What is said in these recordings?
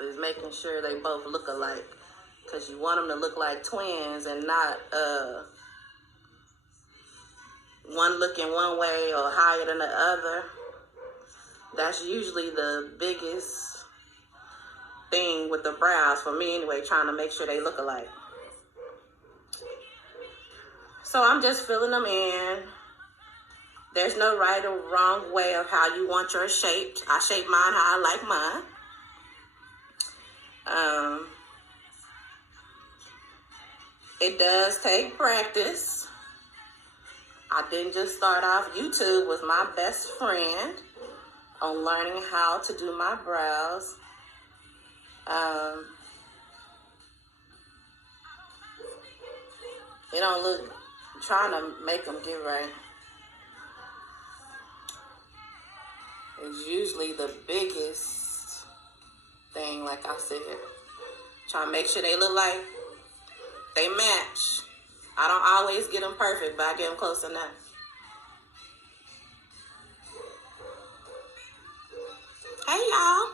stuff is making sure they both look alike, because you want them to look like twins and not one looking one way or higher than the other. That's usually the biggest thing with the brows, for me anyway, trying to make sure they look alike. So I'm just filling them in. There's no right or wrong way of how you want yours shaped. I shape mine how I like mine. It does take practice. I didn't just start off. YouTube was my best friend on learning how to do my brows. It don't look, I'm trying to make them get right. It's usually the biggest thing, like I said. Try to make sure they look like they match. I don't always get them perfect, but I get them close enough. Hey, y'all.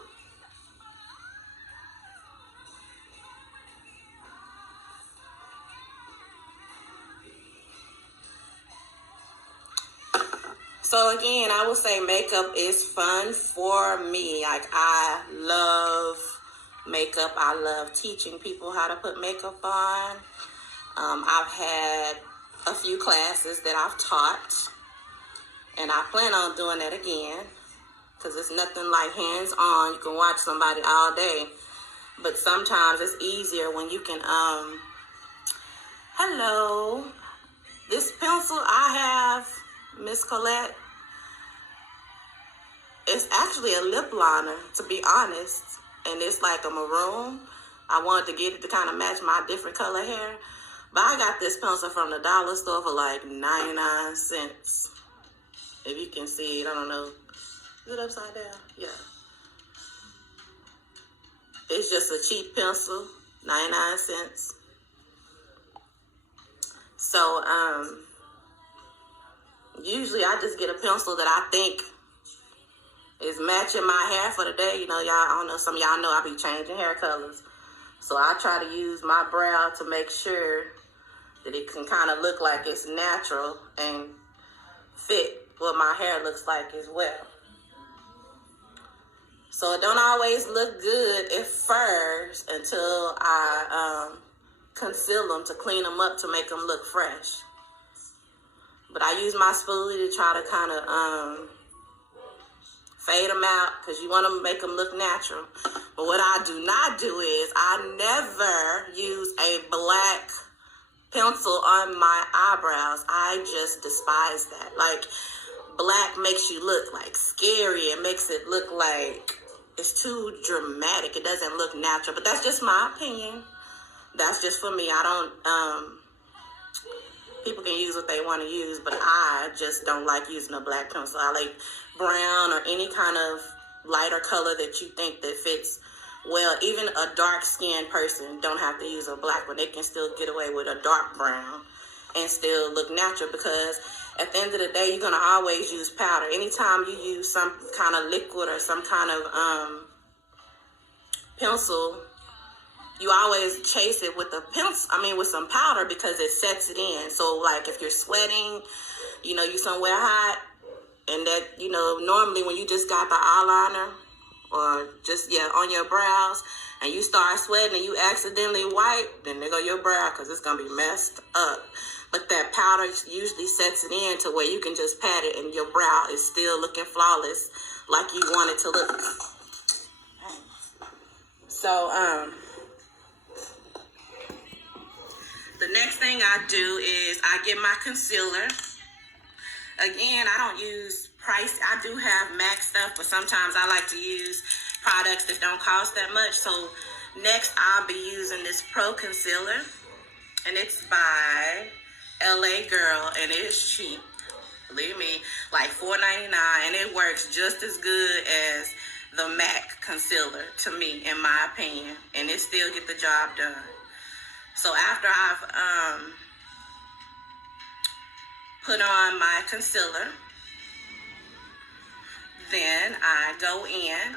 So again, I would say makeup is fun for me. Like, I love makeup. I love teaching people how to put makeup on. I've had a few classes that I've taught, and I plan on doing that again, because it's nothing like hands-on. You can watch somebody all day, but sometimes it's easier when you can, hello, this pencil I have, Miss Colette, it's actually a lip liner, to be honest, and it's like a maroon. I wanted to get it to kind of match my different color hair, but I got this pencil from the dollar store for like 99 cents. If you can see it, I don't know. Is it upside down? Yeah. It's just a cheap pencil, 99 cents. So, usually I just get a pencil that I think is matching my hair for the day. You know, y'all, I don't know, some of y'all know I be changing hair colors. So I try to use my brow to make sure that it can kind of look like it's natural and fit what my hair looks like as well. So it don't always look good at first until I conceal them, to clean them up, to make them look fresh. But I use my spoolie to try to kind of fade them out, because you want to make them look natural. But what I do not do is I never use a black pencil on my eyebrows. I just despise that. Like, black makes you look like scary. It makes it look like it's too dramatic. It doesn't look natural. But that's just my opinion. That's just for me. I don't, people can use what they want to use, but I just don't like using a black pencil. I like brown or any kind of lighter color that you think that fits well. Even a dark-skinned person don't have to use a black one. They can still get away with a dark brown and still look natural, because at the end of the day, you're going to always use powder. Anytime you use some kind of liquid or some kind of pencil, you always chase it with a pencil, with some powder, because it sets it in. So, like, if you're sweating, you somewhere hot, and that, normally when you just got the eyeliner or just, on your brows, and you start sweating and you accidentally wipe, then there go your brow, because it's going to be messed up. But that powder usually sets it in to where you can just pat it and your brow is still looking flawless, like you want it to look. So, the next thing I do is I get my concealer. Again, I don't use price. I do have MAC stuff, but sometimes I like to use products that don't cost that much. So next I'll be using this Pro Concealer, and it's by LA Girl, and it's cheap. Believe me, like $4.99, and it works just as good as the MAC concealer to me, in my opinion, and it still get the job done. So after I've put on my concealer, then I go in.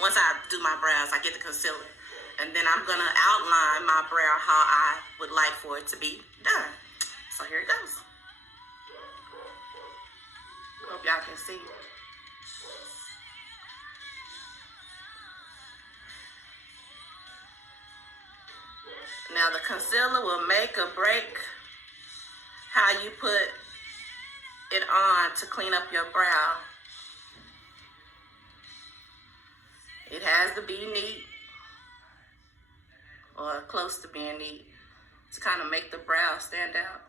Once I do my brows, I get the concealer. And then I'm going to outline my brow how I would like for it to be done. So here it goes. Hope y'all can see. Now the concealer will make or break how you put it on to clean up your brow. It has to be neat or close to being neat to kind of make the brow stand out.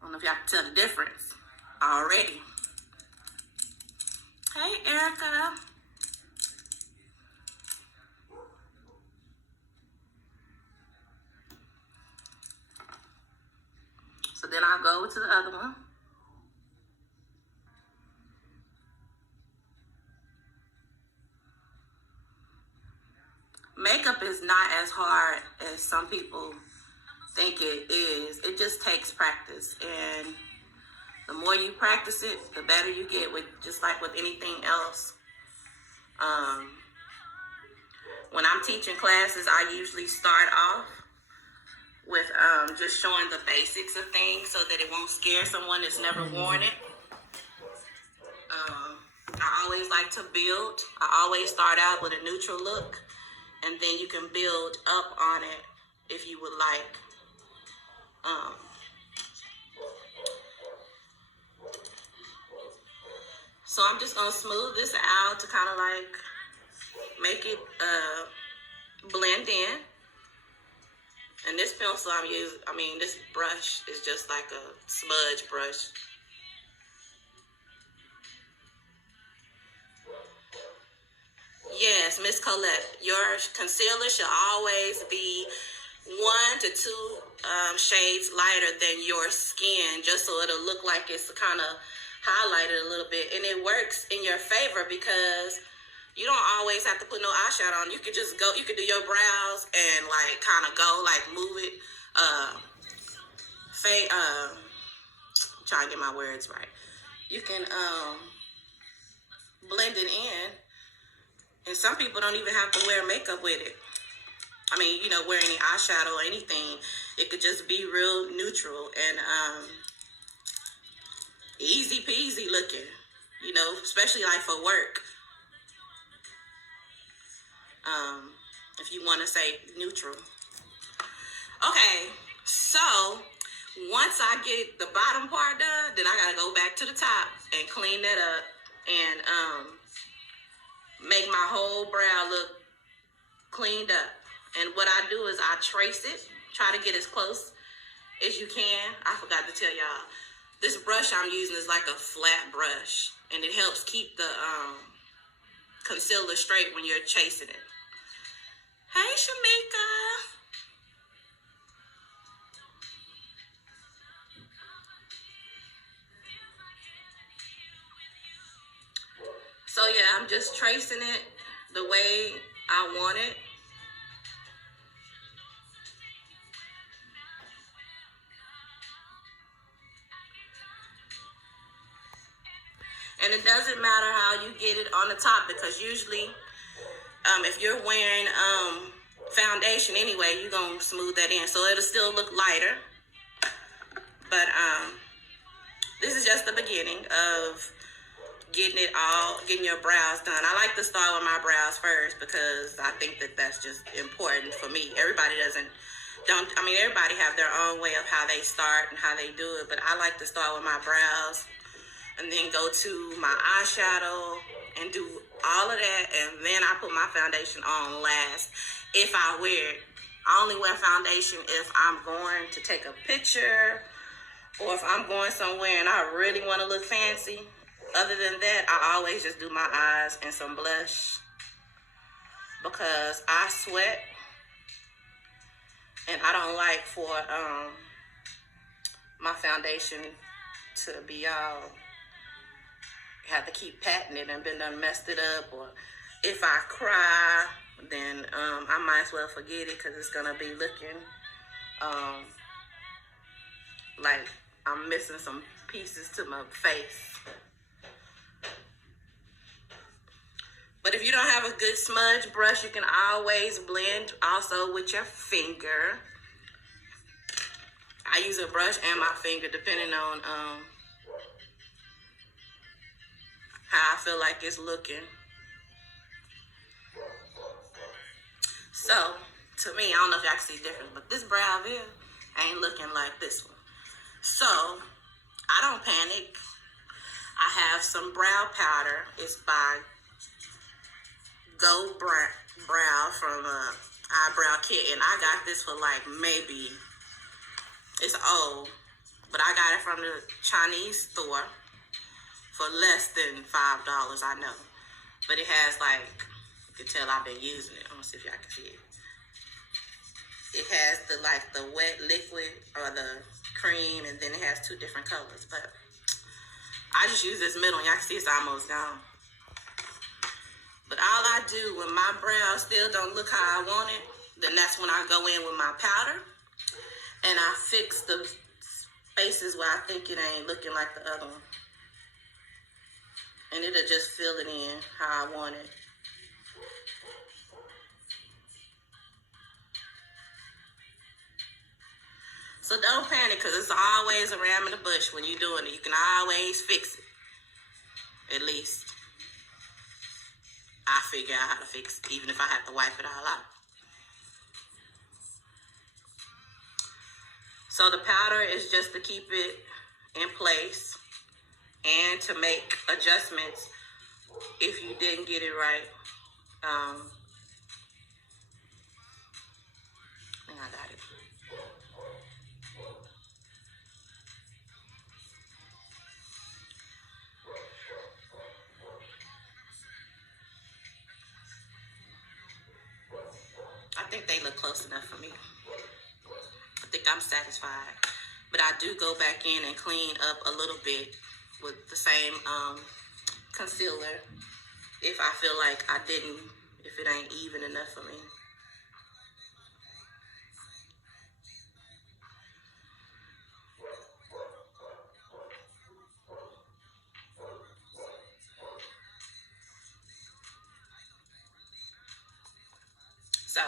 I don't know if y'all can tell the difference already. Hey, Erica. So then I'll go to the other one. Makeup is not as hard as some people think it is. It just takes practice, and the more you practice it, the better you get, with just like with anything else. When I'm teaching classes, I usually start off with just showing the basics of things so that it won't scare someone that's never worn it. I always like to build. I always start out with a neutral look, and then you can build up on it if you would like. So I'm just gonna smooth this out to kind of like make it blend in. And this pencil I'm using, this brush is just like a smudge brush. Yes, Miss Colette, your concealer should always be 1 to 2 shades lighter than your skin, just so it'll look like it's kind of highlighted a little bit. And it works in your favor because you don't always have to put no eyeshadow on. You could just go, you could do your brows and like kind of go, like move it, trying to get my words right. You can blend it in. And some people don't even have to wear makeup with it. Wear any eyeshadow or anything. It could just be real neutral and easy peasy looking, especially like for work. If you want to say neutral. Okay, so once I get the bottom part done, then I gotta go back to the top and clean that up and make my whole brow look cleaned up. And what I do is I trace it, try to get as close as you can. I forgot to tell y'all, this brush I'm using is like a flat brush, and it helps keep the concealer straight when you're chasing it. Hey, Shamika. So yeah, I'm just tracing it the way I want it. And it doesn't matter how you get it on the top, because usually if you're wearing foundation anyway, you're going to smooth that in. So it'll still look lighter. But this is just the beginning of getting your brows done. I like to start with my brows first because I think that that's just important for me. Everybody everybody have their own way of how they start and how they do it, but I like to start with my brows and then go to my eyeshadow and do all of that, and then I put my foundation on last if I wear it. I only wear foundation if I'm going to take a picture or if I'm going somewhere and I really want to look fancy. Other than that, I always just do my eyes and some blush because I sweat and I don't like for my foundation to be all, have to keep patting it and been done messed it up. Or if I cry, then I might as well forget it because it's going to be looking like I'm missing some pieces to my face. But if you don't have a good smudge brush, you can always blend also with your finger. I use a brush and my finger depending on how I feel like it's looking. So, to me, I don't know if y'all can see the difference, but this brow here ain't looking like this one. So, I don't panic. I have some brow powder. It's by Go Brow from Eyebrow Kit, and I got this for like maybe, it's old, but I got it from the Chinese store for less than $5, I know. But it has like, you can tell I've been using it. I'm gonna see if y'all can see it. It has the wet liquid or the cream, and then it has two different colors. But I just use this middle one. Y'all can see it's almost gone. But all I do when my brows still don't look how I want it, then that's when I go in with my powder and I fix the spaces where I think it ain't looking like the other one. And it'll just fill it in how I want it. So don't panic, because it's always a ram in the bush when you're doing it. You can always fix it. At least I figure out how to fix it, even if I have to wipe it all out. So the powder is just to keep it in place and to make adjustments if you didn't get it right. I think I got it. I think they look close enough for me. I think I'm satisfied. But I do go back in and clean up a little bit with the same concealer if I feel like I didn't, if it ain't even enough for me. So,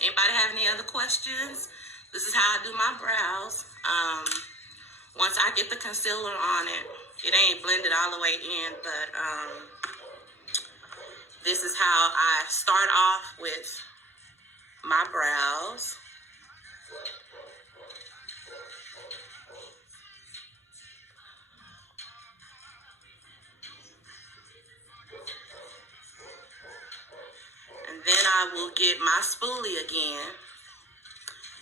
anybody have any other questions? This is how I do my brows. Once I get the concealer on it, it ain't blended all the way in, but this is how I start off with my brows. And then I will get my spoolie again.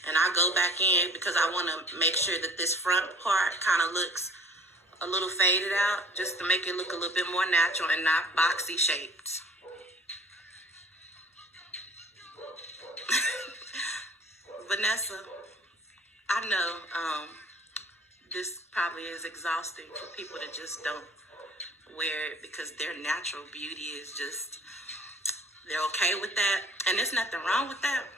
And I go back in because I want to make sure that this front part kind of looks a little faded out, just to make it look a little bit more natural and not boxy shaped. Vanessa, I know this probably is exhausting for people that just don't wear it because their natural beauty is just, they're okay with that. And there's nothing wrong with that.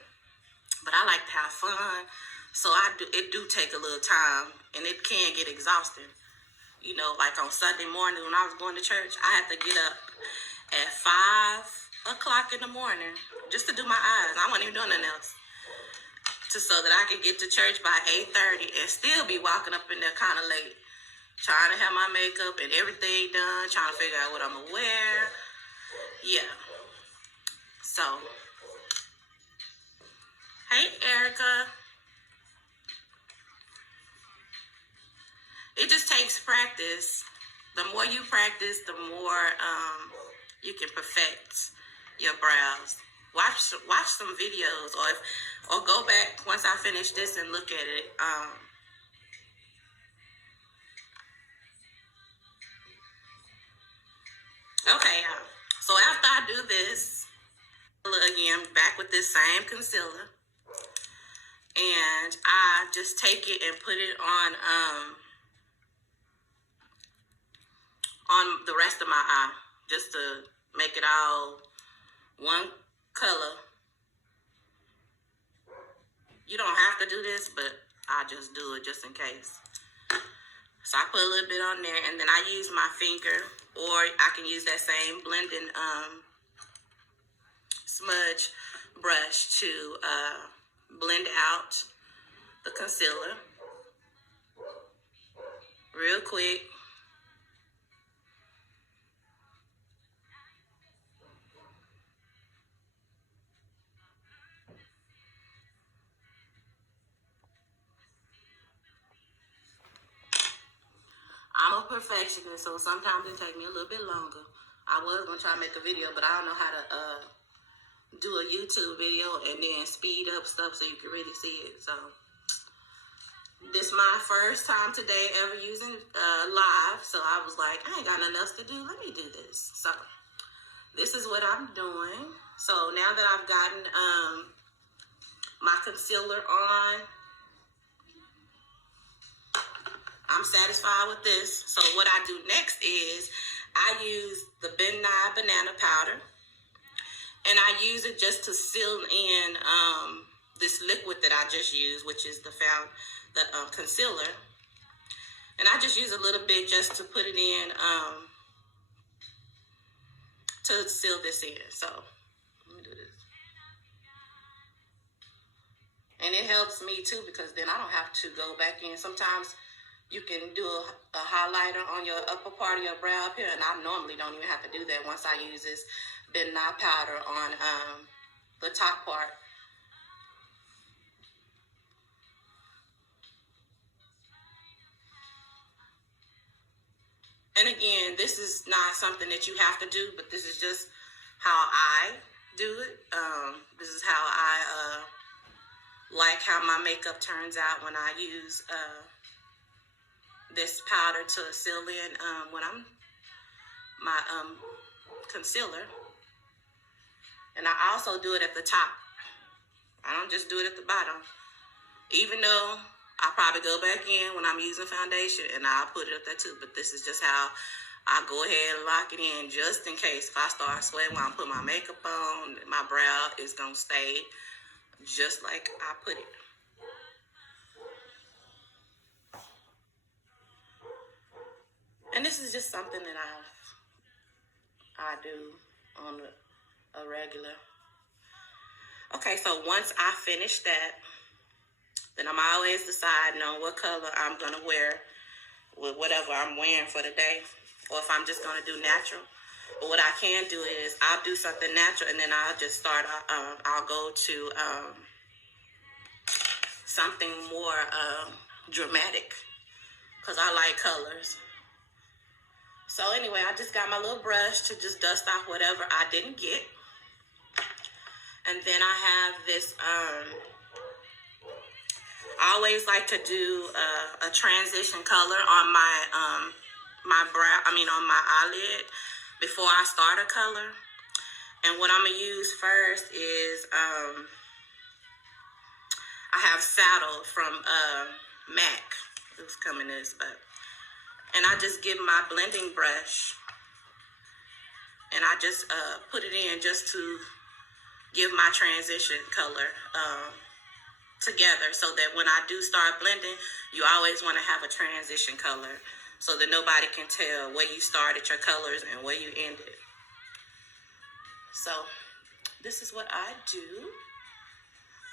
But I like to have fun, so it do take a little time, and it can get exhausting. You know, like on Sunday morning when I was going to church, I had to get up at 5 o'clock in the morning just to do my eyes. I wasn't even doing nothing else, so that I could get to church by 8:30 and still be walking up in there kind of late, trying to have my makeup and everything done, trying to figure out what I'm gonna wear. Yeah. So. Hey, Erica. It just takes practice. The more you practice, the more you can perfect your brows. Watch some videos, or go back once I finish this and look at it. Okay, so after I do this, again, back with this same concealer. And I just take it and put it on the rest of my eye, just to make it all one color. You don't have to do this, but I just do it just in case. So I put a little bit on there, and then I use my finger, or I can use that same blending smudge brush to blend out the concealer real quick. I'm a perfectionist, so sometimes it takes me a little bit longer. I was gonna try to make a video, but I don't know how to do a YouTube video and then speed up stuff so you can really see it. So this is my first time today ever using live, so I was like, I ain't got nothing else to do. Let me do this. So this is what I'm doing. So now that I've gotten my concealer on, I'm satisfied with this. So what I do next is I use the Ben Nye banana powder, and I use it just to seal in this liquid that I just used, which is the concealer. And I just use a little bit just to put it in to seal this in. So let me do this. And it helps me too, because then I don't have to go back in. Sometimes you can do a highlighter on your upper part of your brow up here, and I normally don't even have to do that once I use this Ben Nye powder on the top part. And again, this is not something that you have to do, but this is just how I do it. This is how I like how my makeup turns out when I use this powder to seal in when I'm my concealer. And I also do it at the top. I don't just do it at the bottom. Even though I probably go back in when I'm using foundation and I'll put it up there too. But this is just how I go ahead and lock it in, just in case if I start sweating when I put my makeup on, my brow is going to stay just like I put it. And this is just something that I do on a regular. Okay, so once I finish that, then I'm always deciding on what color I'm going to wear with whatever I'm wearing for the day, or if I'm just going to do natural. But what I can do is I'll do something natural, and then I'll just start, I'll go to something more dramatic, because I like colors. So anyway, I just got my little brush to just dust off whatever I didn't get. And then I have this, I always like to do a transition color on my brow, on my eyelid before I start a color. And what I'm going to use first is, I have Saddle from MAC. Who's coming this, but. And I just get my blending brush and I just put it in just to give my transition color together, so that when I do start blending, you always want to have a transition color so that nobody can tell where you started your colors and where you ended. So this is what I do.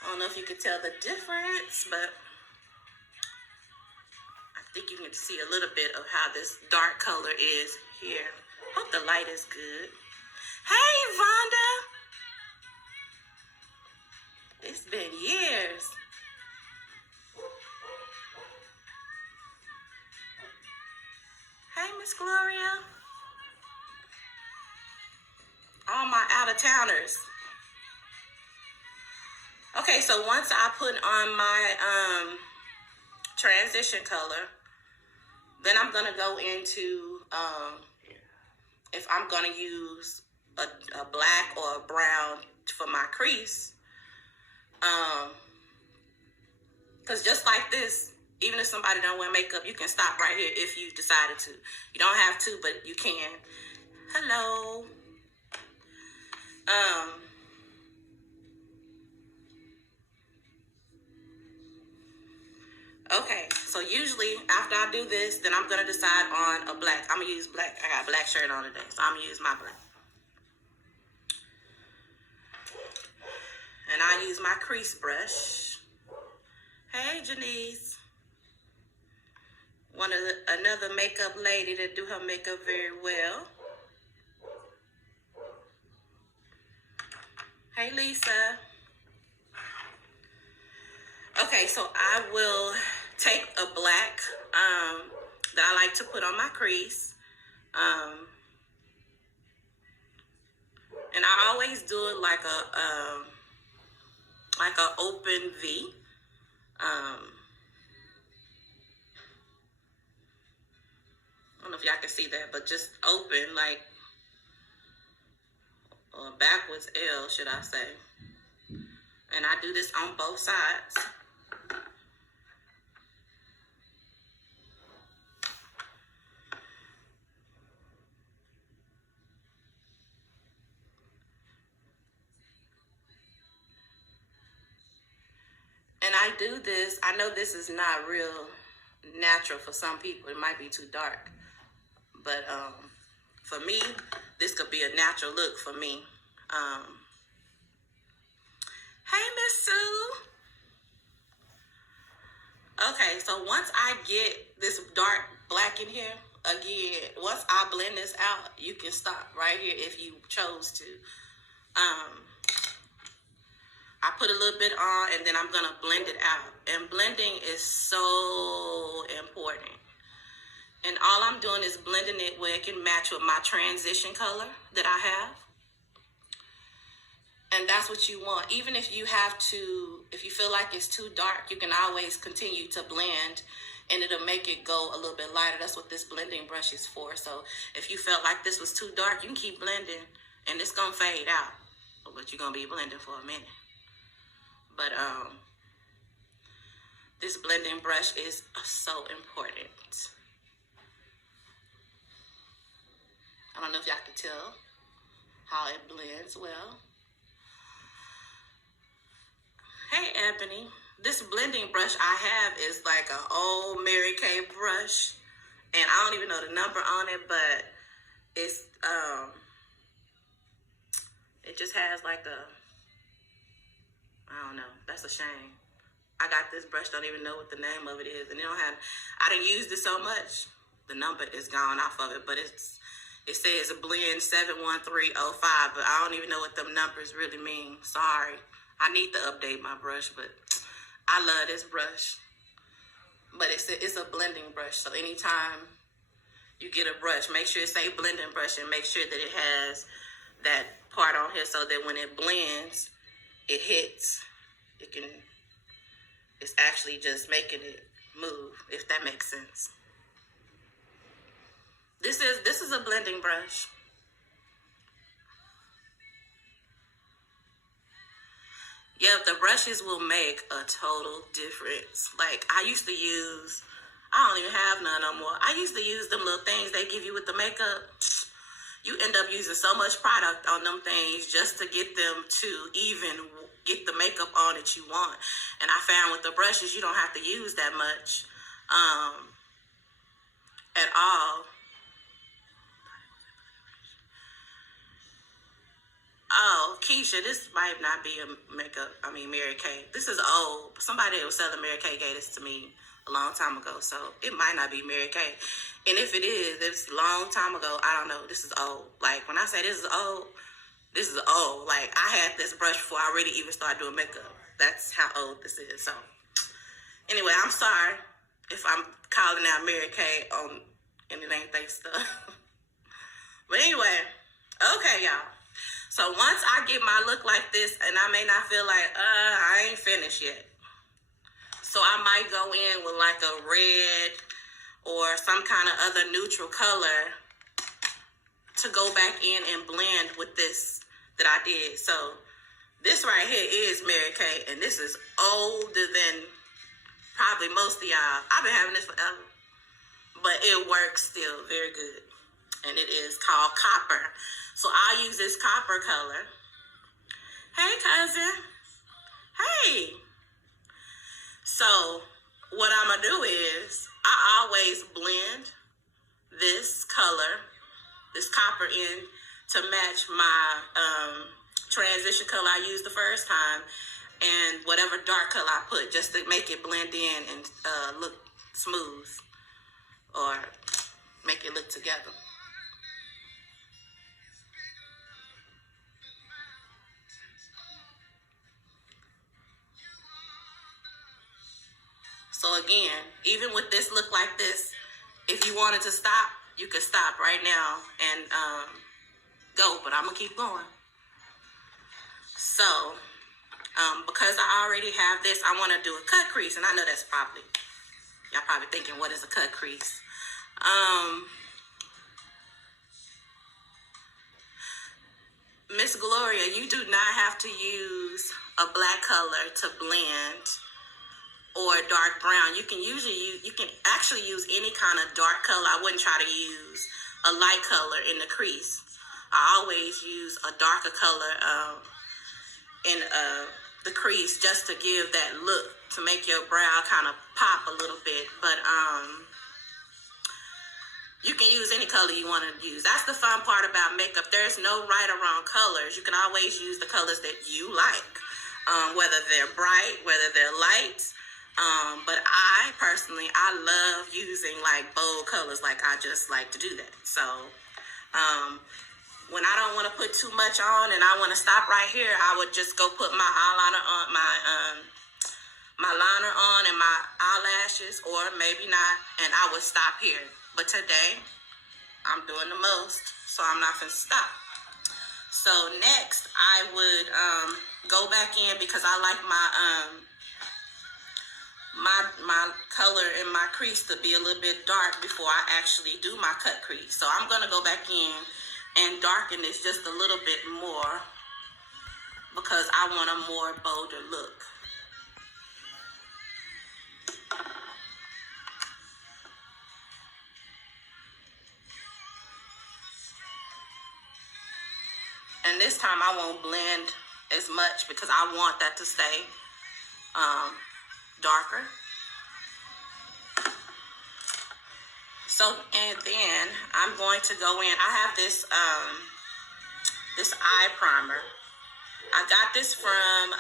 I don't know if you could tell the difference, but I think you can see a little bit of how this dark color is here. Hope the light is good. Hey, Vonda. It's been years. Hey, Miss Gloria. All my out-of-towners. Okay, so once I put on my transition color, then I'm going to go into, if I'm going to use a black or a brown for my crease, because just like this, even if somebody don't wear makeup, you can stop right here if you decided to. You don't have to, but you can. Hello. Okay, so usually after I do this, then I'm going to decide on a black. I'm going to use black. I got a black shirt on today, so I'm going to use my black. And I use my crease brush. Hey, Janice. Another makeup lady that do her makeup very well. Hey, Lisa. Okay, so I will take a black that I like to put on my crease. And I always do it like a open V. I don't know if y'all can see that, but just open, like, or backwards L, should I say. And I do this on both sides. And I do this, I know this is not real natural for some people. It might be too dark. But for me, this could be a natural look for me. Hey, Miss Sue. Okay, so once I get this dark black in here, again, once I blend this out, you can stop right here if you chose to. I put a little bit on and then I'm gonna blend it out. And blending is so important. And all I'm doing is blending it where it can match with my transition color that I have. And that's what you want. Even if you if you feel like it's too dark, you can always continue to blend and it'll make it go a little bit lighter. That's what this blending brush is for. So if you felt like this was too dark, you can keep blending and it's gonna fade out. But you're gonna be blending for a minute. But this blending brush is so important. I don't know if y'all can tell how it blends well. Hey, Ebony. This blending brush I have is like an old Mary Kay brush. And I don't even know the number on it, but it's, it just has like I don't know. That's a shame. I got this brush, don't even know what the name of it is. And I didn't use it so much. The number is gone off of it, but it says blend 71305, but I don't even know what them numbers really mean. Sorry. I need to update my brush, but I love this brush. But it's a blending brush, so anytime you get a brush, make sure it say blending brush and make sure that it has that part on here so that when it blends, it hits. It's actually just making it move, if that makes sense. This is a blending brush. Yeah, the brushes will make a total difference. Like, I don't even have none no more. I used to use them little things they give you with the makeup. You end up using so much product on them things just to get them to even get the makeup on that you want. And I found with the brushes, you don't have to use that much at all. Oh, Keisha, this might not be Mary Kay. This is old. Somebody who was selling Mary Kay gave this to me a long time ago, so it might not be Mary Kay. And if it is, it's a long time ago. I don't know. This is old. Like, when I say this is old. Like, I had this brush before I really even started doing makeup. That's how old this is. So, anyway, I'm sorry if I'm calling out Mary Kay on and it ain't they stuff. But anyway, okay, y'all. So once I get my look like this, and I may not feel like, I ain't finished yet. So I might go in with like a red or some kind of other neutral color to go back in and blend with this that I did. So this right here is Mary Kay, and this is older than probably most of y'all. I've been having this forever, but it works still very good. And it is called Copper. So I'll use this copper color. Hey, cousin. Hey. So what I'm going to do is I always blend this color, this copper in, to match my transition color I used the first time, and whatever dark color I put, just to make it blend in and look smooth, or make it look together. So again, even with this look like this, if you wanted to stop, you could stop right now and go, but I'm gonna keep going. So because I already have this, I want to do a cut crease, and I know that's probably, y'all probably thinking, what is a cut crease? Miss Gloria, you do not have to use a black color to blend, or a dark brown. You can actually use any kind of dark color. I wouldn't try to use a light color in the crease. I always use a darker color in the crease, just to give that look, to make your brow kind of pop a little bit. But you can use any color you want to use. That's the fun part about makeup. There's no right or wrong colors. You can always use the colors that you like, whether they're bright, whether they're light. But I personally, I love using like bold colors. Like, I just like to do that. So when I don't want to put too much on and I want to stop right here, I would just go put my eyeliner on, my liner on, and my eyelashes, or maybe not, and I would stop here. But today, I'm doing the most, so I'm not gonna stop. So next, I would go back in, because I like my color in my crease to be a little bit dark before I actually do my cut crease. So I'm gonna go back in and darken this just a little bit more, because I want a more bolder look. And this time I won't blend as much, because I want that to stay darker. So, and then I'm going to go in. I have this this eye primer. I got this from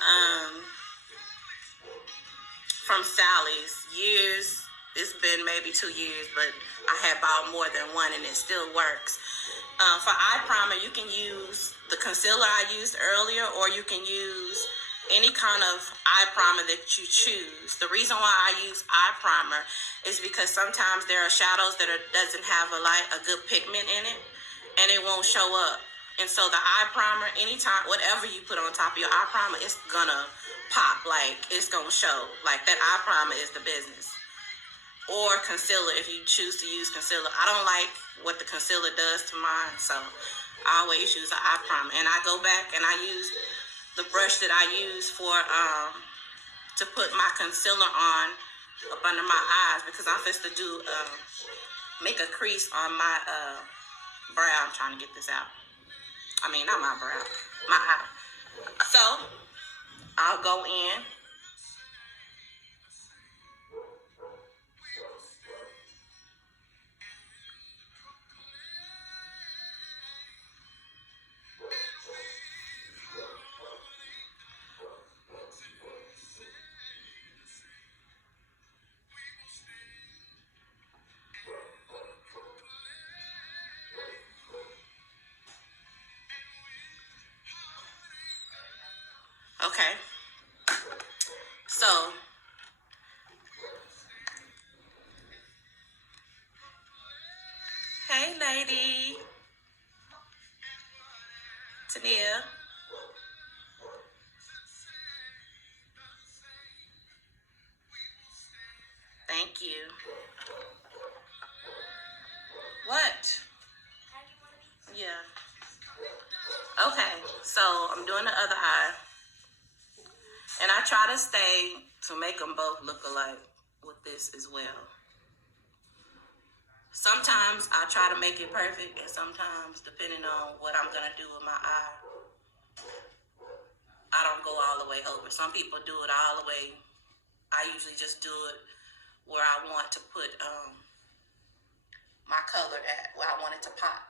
Sally's years. It's been maybe 2 years, but I had bought more than one, and it still works. For eye primer, you can use the concealer I used earlier, or you can use any kind of eye primer that you choose. The reason why I use eye primer is because sometimes there are shadows that doesn't have a good pigment in it, and it won't show up. And so the eye primer, anytime, whatever you put on top of your eye primer, it's gonna pop. Like, it's gonna show. Like, that eye primer is the business. Or concealer, if you choose to use concealer. I don't like what the concealer does to mine, so I always use an eye primer. And I go back and I use the brush that I use for to put my concealer on up under my eyes, because I'm supposed to do make a crease on my brow. I'm trying to get this out. I mean, not my brow, my eye. So I'll go in. Okay. So hey, lady. Tania. Thank you. What? Yeah. Okay, so I'm doing the other eye. And I try to stay to make them both look alike with this as well. Sometimes I try to make it perfect, and sometimes, depending on what I'm going to do with my eye, I don't go all the way over. Some people do it all the way. I usually just do it where I want to put my color at, where I want it to pop.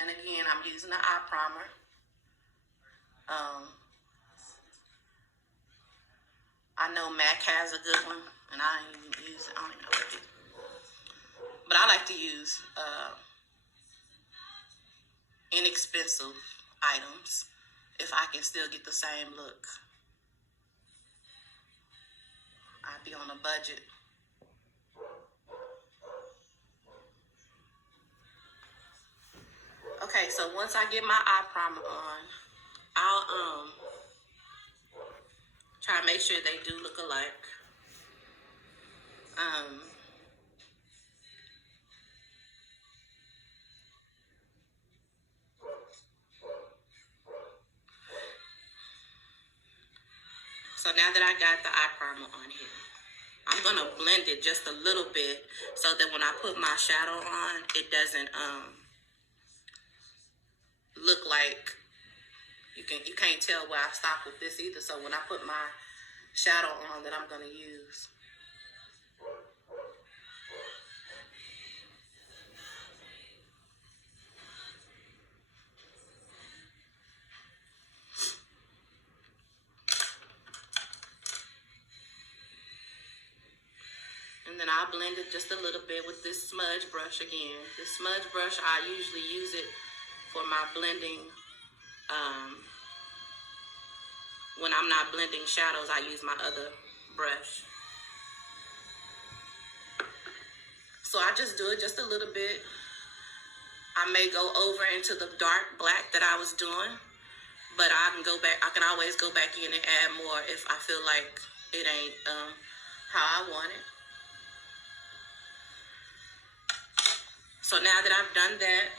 And again, I'm using the eye primer. I know MAC has a good one, and I ain't even use it. I don't even know what it is. But I like to use inexpensive items if I can still get the same look. I'd be on a budget. Okay, so once I get my eye primer on, I'll try to make sure they do look alike. So now that I got the eye primer on here, I'm gonna blend it just a little bit so that when I put my shadow on, it doesn't look like you can't tell where I stopped with this either. So when I put my shadow on that I'm gonna use, and then I'll blend it just a little bit with this smudge brush again. This smudge brush, I usually use it for my blending. When I'm not blending shadows, I use my other brush. So I just do it just a little bit. I may go over into the dark black that I was doing, but I can go back. I can always go back in and add more if I feel like it ain't how I want it. So now that I've done that,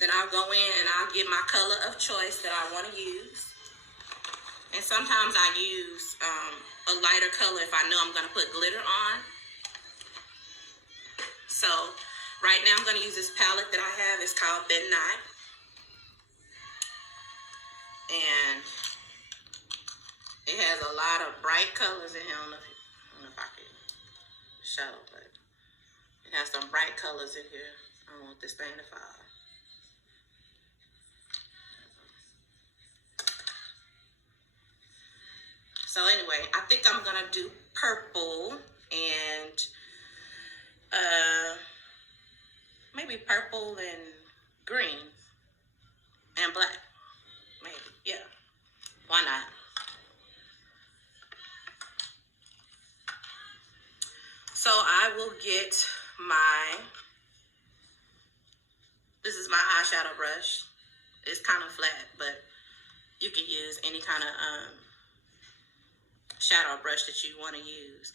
then I'll go in and I'll get my color of choice that I want to use. And sometimes I use a lighter color if I know I'm going to put glitter on. So right now I'm going to use this palette that I have. It's called Midnight. And it has a lot of bright colors in here. I don't know if I can show, but it has some bright colors in here. I don't want this thing to fall. So anyway, I think I'm gonna do purple and maybe purple and green and black. Maybe, yeah. Why not? So I will get this is my eyeshadow brush. It's kind of flat, but you can use any kind of shadow brush that you want to use.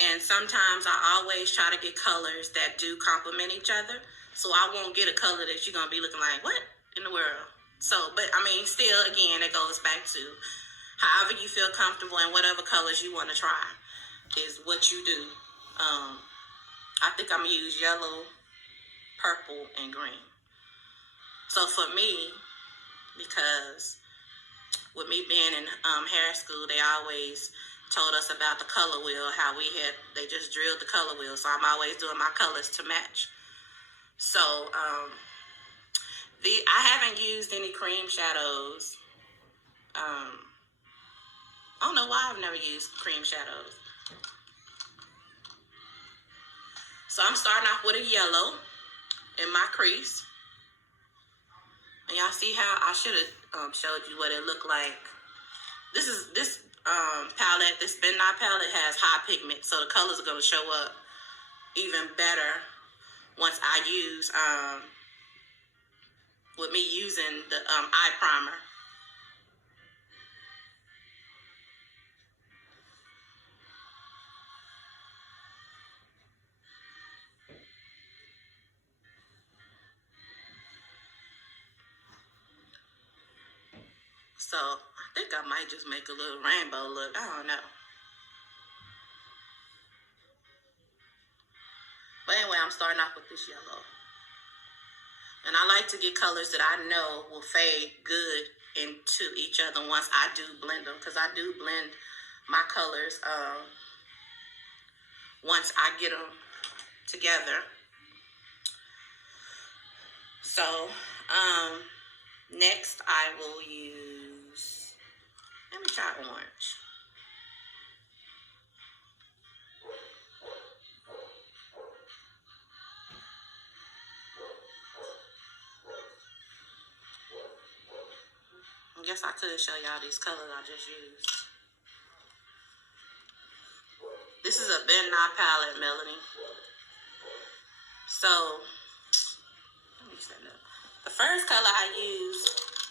And sometimes I always try to get colors that do complement each other. So I won't get a color that you're going to be looking like, what in the world? So, but I mean, still, again, it goes back to however you feel comfortable and whatever colors you want to try is what you do. I think I'm going to use yellow, purple, and green. So for me, because with me being in hair school, they always told us about the color wheel, how they just drilled the color wheel. So I'm always doing my colors to match. So I haven't used any cream shadows. I don't know why I've never used cream shadows. So I'm starting off with a yellow in my crease. And y'all see how I should have showed you what it looked like. This palette, this Midnight palette has high pigment, so the colors are going to show up even better once I use, with me using the eye primer. So I think I might just make a little rainbow look. I don't know. But anyway, I'm starting off with this yellow. And I like to get colors that I know will fade good into each other once I do blend them. Because I do blend my colors once I get them together. So next I will use, let me try orange. I guess I could show y'all these colors I just used. This is a Ben Nye palette, Melanie. So, let me set it up. The first color I used,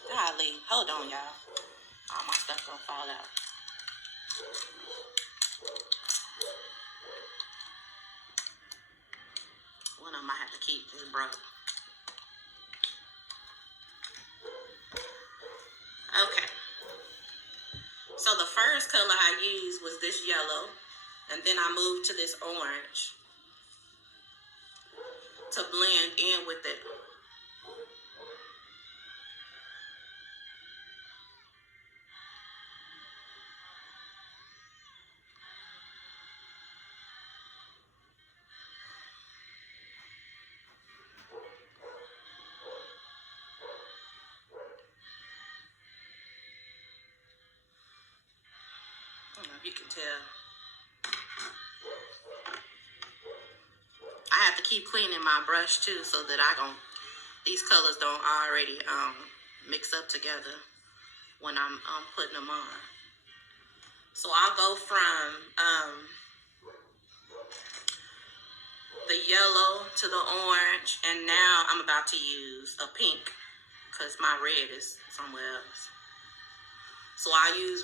golly, hold on, y'all. All my stuff gonna fall out. One of them I have to keep, it's broke. Okay. So the first color I used was this yellow, and then I moved to this orange to blend in with it. I don't know if you can tell. I have to keep cleaning my brush too, so that these colors don't already mix up together when I'm putting them on. So I'll go from the yellow to the orange, and now I'm about to use a pink because my red is somewhere else. So I'll use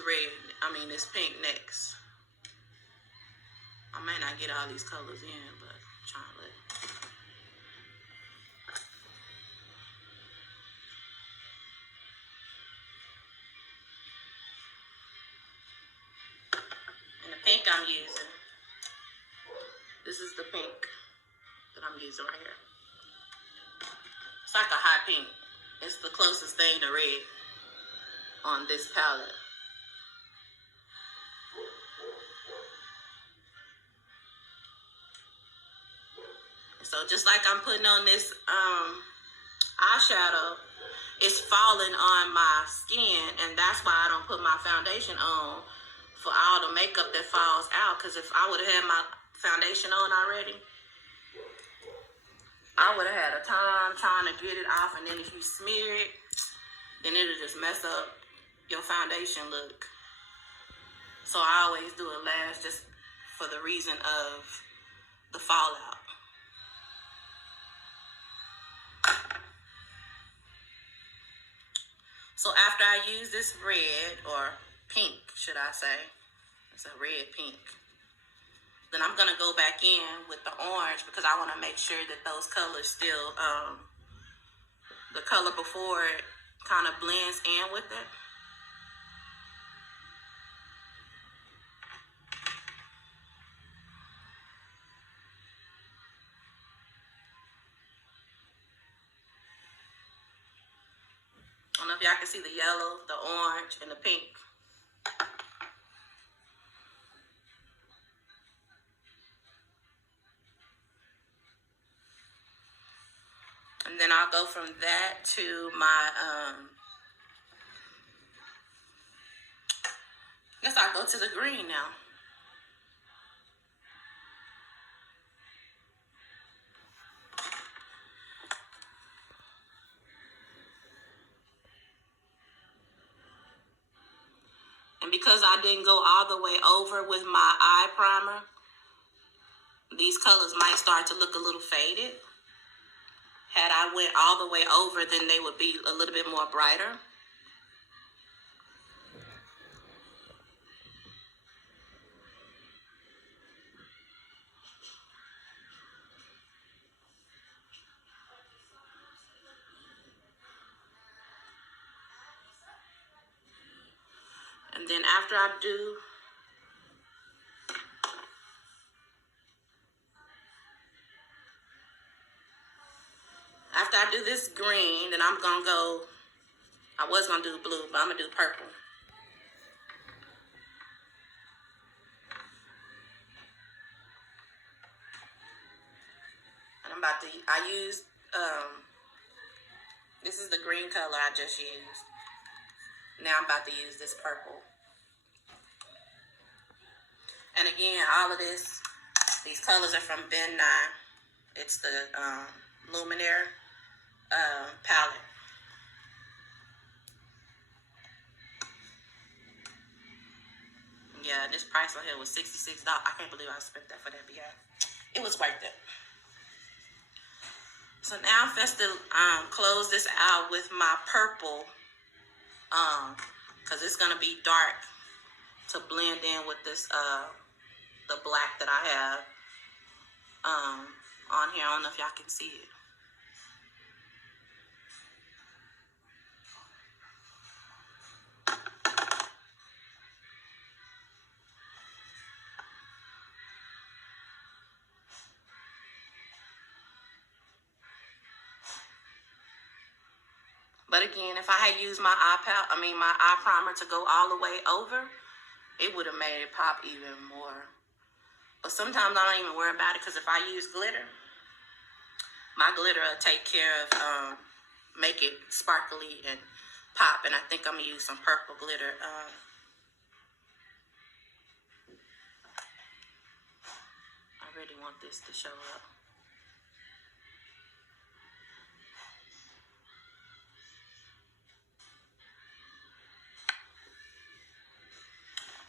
this pink next. I may not get all these colors in, but I'm trying to let. And the pink I'm using, this is the pink that I'm using right here. It's like a hot pink. It's the closest thing to red on this palette. So just like I'm putting on this eyeshadow, it's falling on my skin, and that's why I don't put my foundation on for all the makeup that falls out. Because if I would have had my foundation on already, I would have had a time trying to get it off, and then if you smear it, then it'll just mess up your foundation look. So I always do it last, just for the reason of the fallout. So after I use this red, or pink, should I say, it's a red pink, then I'm gonna go back in with the orange because I wanna make sure that those colors still, the color before it kind of blends in with it. I don't know if y'all can see the yellow, the orange, and the pink. And then I'll go from that to my, I guess I'll go to the green now. And because I didn't go all the way over with my eye primer, these colors might start to look a little faded. Had I went all the way over, then they would be a little bit more brighter. And then after I do this green, then I'm gonna go, I was gonna do blue, but I'm gonna do purple. I used, this is the green color I just used. Now I'm about to use this purple. And again, all of these colors are from Ben 9. It's the Luminaire palette. Yeah, this price on here was $66. I can't believe I spent that for that, but yeah, it was worth it. So now I'm supposed to close this out with my purple, because it's going to be dark to blend in with this, the black that I have on here. I don't know if y'all can see it. But again, if I had used my eye primer to go all the way over, it would have made it pop even more. But sometimes I don't even worry about it, because if I use glitter, my glitter will take care of make it sparkly and pop. And I think I'm gonna use some purple glitter. I really want this to show up.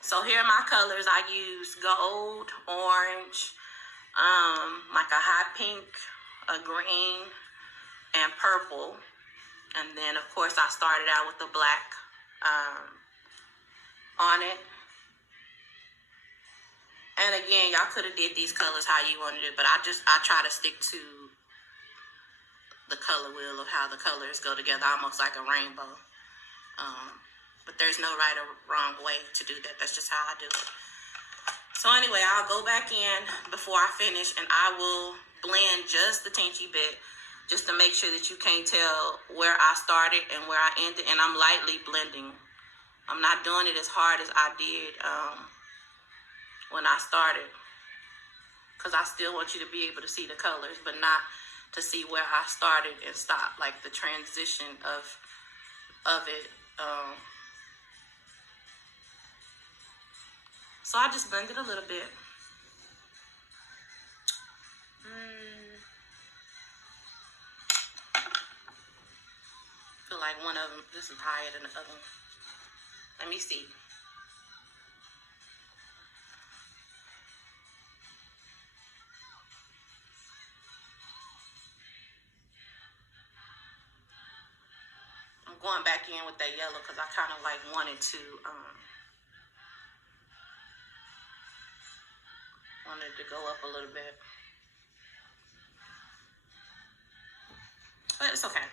So here are my colors. I use gold, orange, like a hot pink, a green, and purple. And then, of course, I started out with the black on it. And again, y'all could have did these colors how you wanted it, but I try to stick to the color wheel of how the colors go together, almost like a rainbow. But there's no right or wrong way to do that. That's just how I do it. So anyway, I'll go back in before I finish, and I will blend just the teensy bit, just to make sure that you can't tell where I started and where I ended. And I'm lightly blending. I'm not doing it as hard as I did when I started, because I still want you to be able to see the colors, but not to see where I started and stopped, like the transition of it. So I just blended a little bit. Feel like one of them, this is higher than the other one. Let me see. I'm going back in with that yellow because I kind of like wanted to go up a little bit. But it's okay.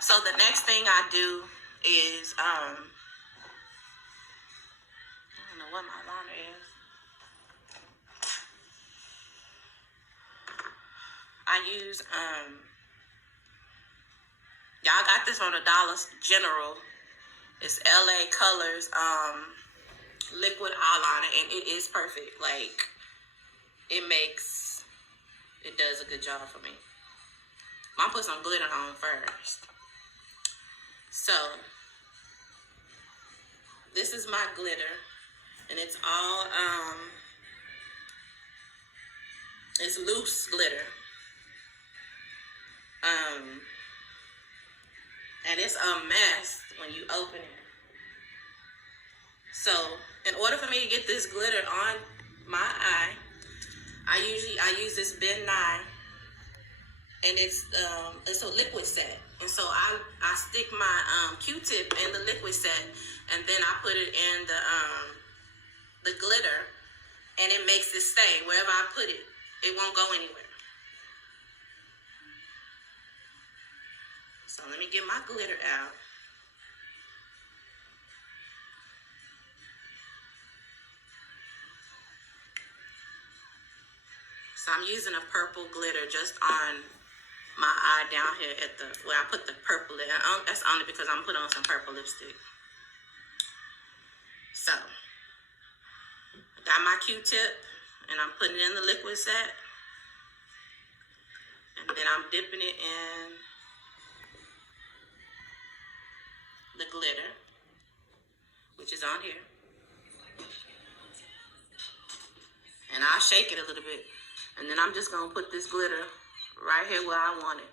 So the next thing I do is I don't know what my liner is. I use y'all got this on the Dollar General. It's LA Colors liquid eyeliner, and it is perfect. Like, it does a good job for me. I'm gonna put some glitter on first. So this is my glitter, and it's all it's loose glitter. And it's a mess when you open it. So in order for me to get this glitter on my eye, I use this Ben 9, and it's a liquid set. And so I stick my Q-tip in the liquid set, and then I put it in the glitter, and it makes it stay wherever I put it. It won't go anywhere. So let me get my glitter out. So I'm using a purple glitter just on my eye down here at where I put the purple in. That's only because I'm putting on some purple lipstick. So I got my Q-tip, and I'm putting it in the liquid set. then I'm dipping it in the glitter, which is on here. And I'll shake it a little bit. And then I'm just going to put this glitter right here where I want it.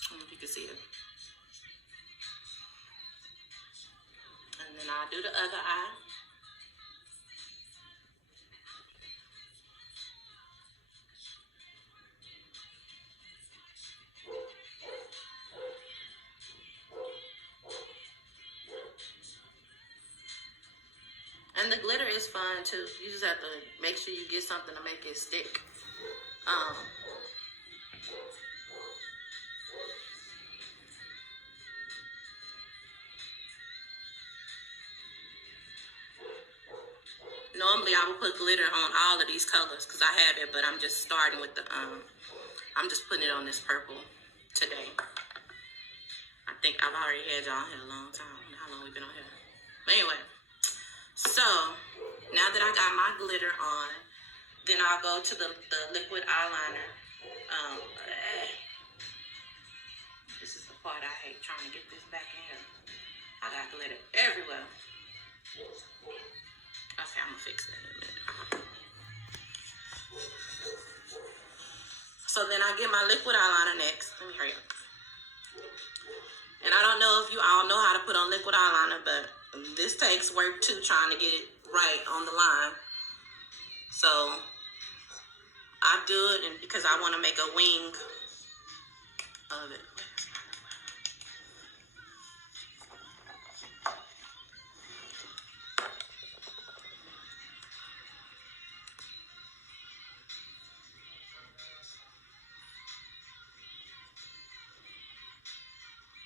I don't know if you can see it. And then I'll do the other eye. And the glitter is fun too. You just have to make sure you get something to make it stick. Normally I would put glitter on all of these colors because I have it, but I'm just starting with the, I'm just putting it on this purple today. I think I've already had y'all here a long time. How long we been on here? But anyway, so now that I got my glitter on, then I'll go to the liquid eyeliner. This is the part I hate, trying to get this back in here. I got glitter everywhere. Okay, I'm gonna fix that in a minute. So then I get my liquid eyeliner next. Let me hurry up. And I don't know if you all know how to put on liquid eyeliner, but this takes work too, trying to get it right on the line. So I do it and because I want to make a wing of it.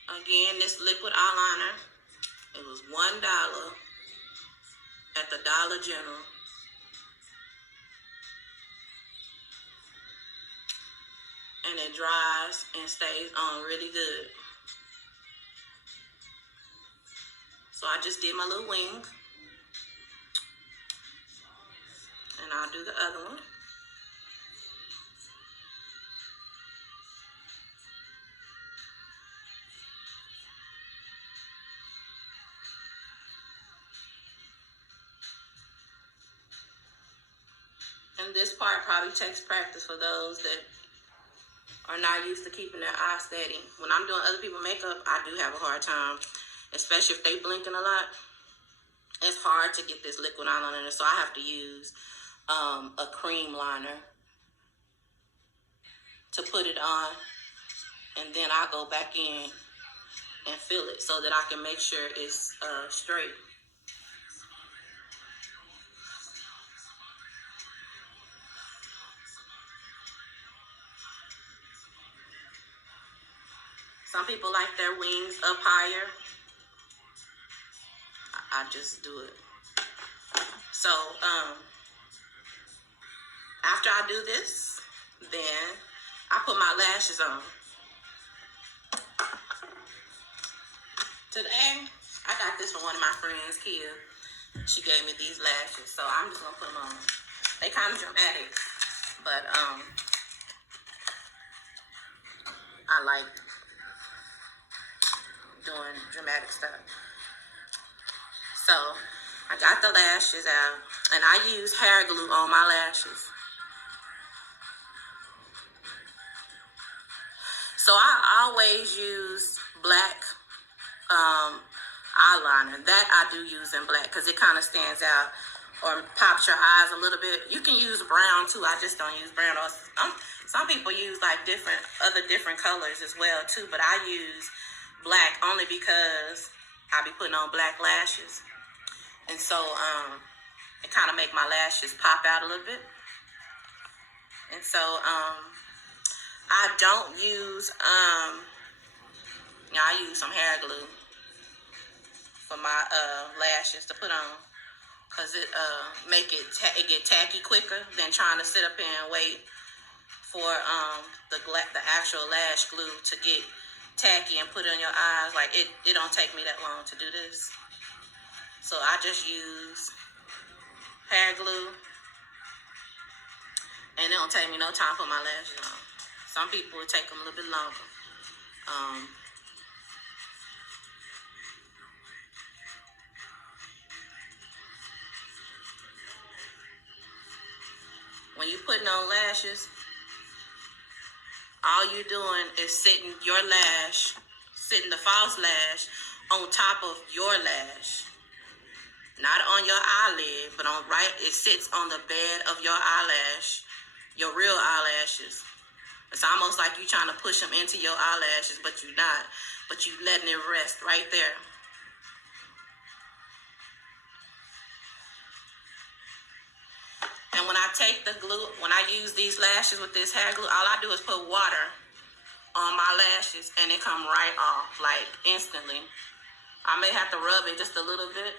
Again, this liquid eyeliner, it was $1 at the Dollar General. And it dries and stays on really good. So I just did my little wing. And I'll do the other one. And this part probably takes practice for those that are not used to keeping their eyes steady. When I'm doing other people's makeup, I do have a hard time, especially if they blinking a lot. It's hard to get this liquid eyeliner, so I have to use a cream liner to put it on, and then I go back in and fill it so that I can make sure it's straight. Some people like their wings up higher. I just do it. So, after I do this, then I put my lashes on. Today, I got this from one of my friends, Kia. She gave me these lashes, so I'm just gonna put them on. They kind of dramatic, but I like doing dramatic stuff. So I got the lashes out, and I use hair glue on my lashes. So I always use black eyeliner. That I do use in black because it kind of stands out or pops your eyes a little bit. You can use brown too. I just don't use brown. Some people use like other different colors as well too, but I use black only because I be putting on black lashes. And so it kind of make my lashes pop out a little bit. And so I don't use, I use some hair glue for my lashes to put on, because it make it get tacky quicker than trying to sit up here and wait for the actual lash glue to get tacky and put it on your eyes. Like it don't take me that long to do this. So I just use hair glue, and it don't take me no time to put my lashes on. Some people would take them a little bit longer. When you putting on lashes, all you're doing is sitting the false lash on top of your lash. Not on your eyelid, but it sits on the bed of your eyelash, your real eyelashes. It's almost like you trying to push them into your eyelashes, but you're not. But you letting it rest right there. And when I take the glue, when I use these lashes with this hair glue, all I do is put water on my lashes and it come right off, like instantly. I may have to rub it just a little bit.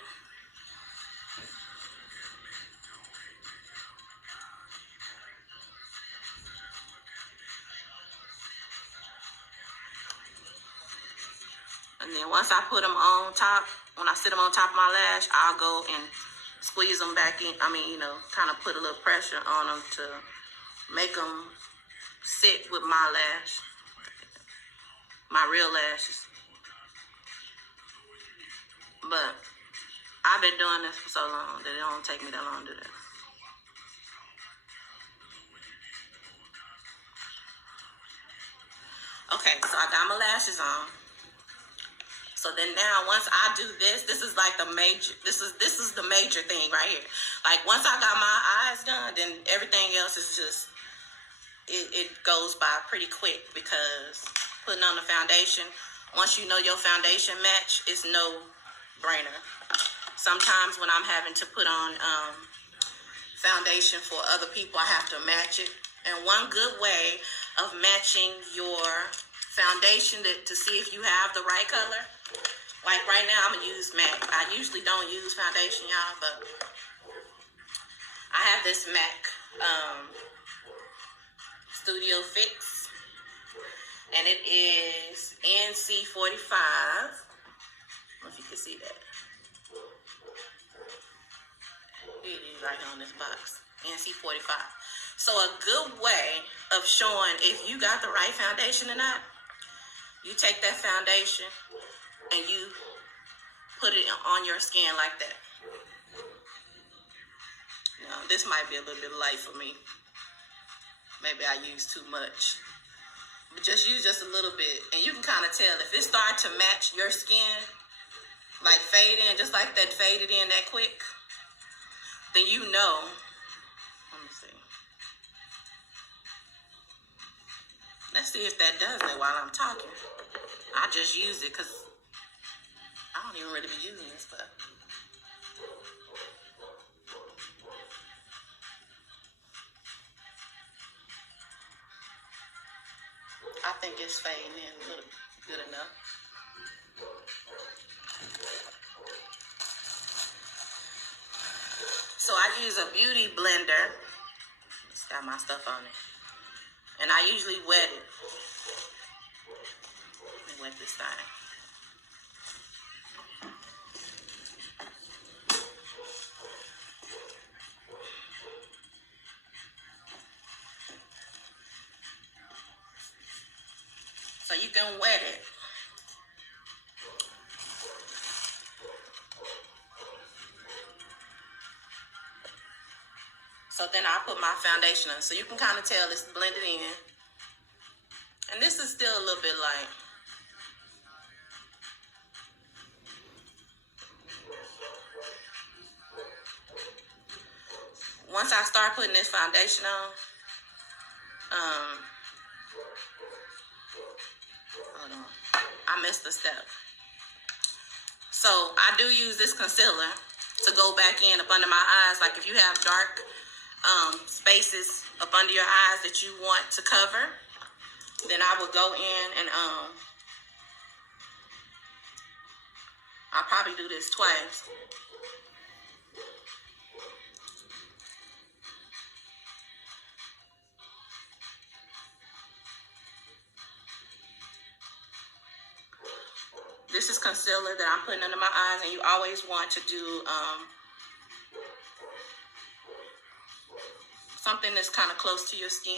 And then once I put them on top, when I sit them on top of my lash, I'll go and squeeze them back in. Kind of put a little pressure on them to make them sit with my real lashes. But I've been doing this for so long that it don't take me that long to do that. Okay, so I got my lashes on. So then now, once I do this is like the major. This is the major thing right here. Like once I got my eyes done, then everything else is just it goes by pretty quick, because putting on the foundation. Once you know your foundation match, it's no brainer. Sometimes when I'm having to put on foundation for other people, I have to match it. And one good way of matching your foundation to see if you have the right color. Like right now, I'm going to use MAC. I usually don't use foundation, y'all, but I have this MAC Studio Fix, and it is NC45. I don't know if you can see that. It is right here on this box, NC45. So a good way of showing if you got the right foundation or not, you take that foundation and you put it on your skin like that. Now, this might be a little bit light for me. Maybe I use too much. But just use just a little bit. And you can kind of tell if it starts to match your skin, like fade in, just like that faded in that quick, then you know. Let me see. Let's see if that does it while I'm talking. I just use it because I don't even really be using this, but I think it's fading in a little good enough. So I use a beauty blender. It's got my stuff on it. And I usually wet it. Let me wet this thing. So you can wet it. So then I put my foundation on. So you can kind of tell it's blended in. And this is still a little bit light. Once I start putting this foundation on, hold on, I missed a step. So I do use this concealer to go back in up under my eyes. Like if you have dark spaces up under your eyes that you want to cover, then I would go in and I'll probably do this twice. This is concealer that I'm putting under my eyes, and you always want to do something that's kind of close to your skin.